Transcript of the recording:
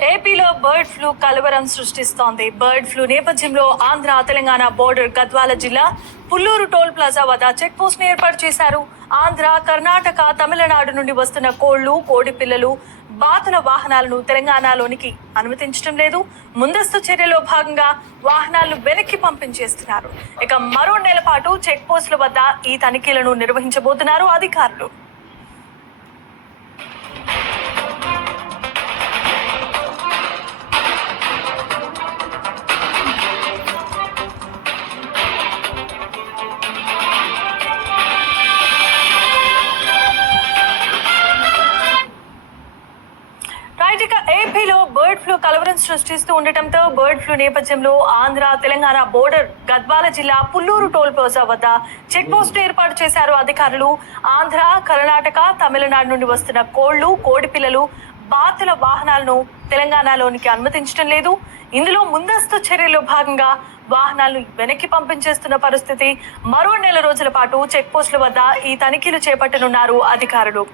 ఏపీలో bird flu కలవరం సృష్టిస్తోంది. బర్డ్ ఫ్లూ నేపథ్యంలో ఆంధ్ర తెలంగాణ బోర్డర్ గద్వాల జిల్లా పుల్లూరు టోల్ ప్లాజా వద్ద చెక్ పోస్ట్ ని ఏర్పాటు చేశారు. ఆంధ్ర, కర్ణాటక, తమిళనాడు నుండి వస్తున్న కోళ్లు, కోడి పిల్లలు, బాతుల వాహనాలను తెలంగాణలోనికి అనుమతించడం లేదు. ముందస్తు చర్యలో భాగంగా వాహనాలను వెనక్కి పంపించేస్తున్నారు. ఇక మరో నెల పాటు చెక్ పోస్టుల వద్ద ఈ తనిఖీలను నిర్వహించబోతున్నారు అధికారులు. ఏపీలో బర్డ్ ఫ్లూ కలవరం సృష్టిస్తూ ఉండటంతో బర్డ్ ఫ్లూ నేపథ్యంలో ఆంధ్ర తెలంగాణ బోర్డర్ గద్వాల జిల్లా పుల్లూరు టోల్ ప్లాజా వద్ద చెక్ పోస్ట్ ఏర్పాటు చేశారు అధికారులు. ఆంధ్ర, కర్ణాటక, తమిళనాడు నుండి వస్తున్న కోళ్లు, కోడి పిల్లలు, బాతుల వాహనాలను తెలంగాణలోనికి అనుమతించడం లేదు. ఇందులో ముందస్తు చర్యల్లో భాగంగా వాహనాలను వెనక్కి పంపించేస్తున్న పరిస్థితి. మరో నెల రోజుల పాటు చెక్ పోస్టుల వద్ద ఈ తనిఖీలు చేపట్టనున్నారు అధికారులు.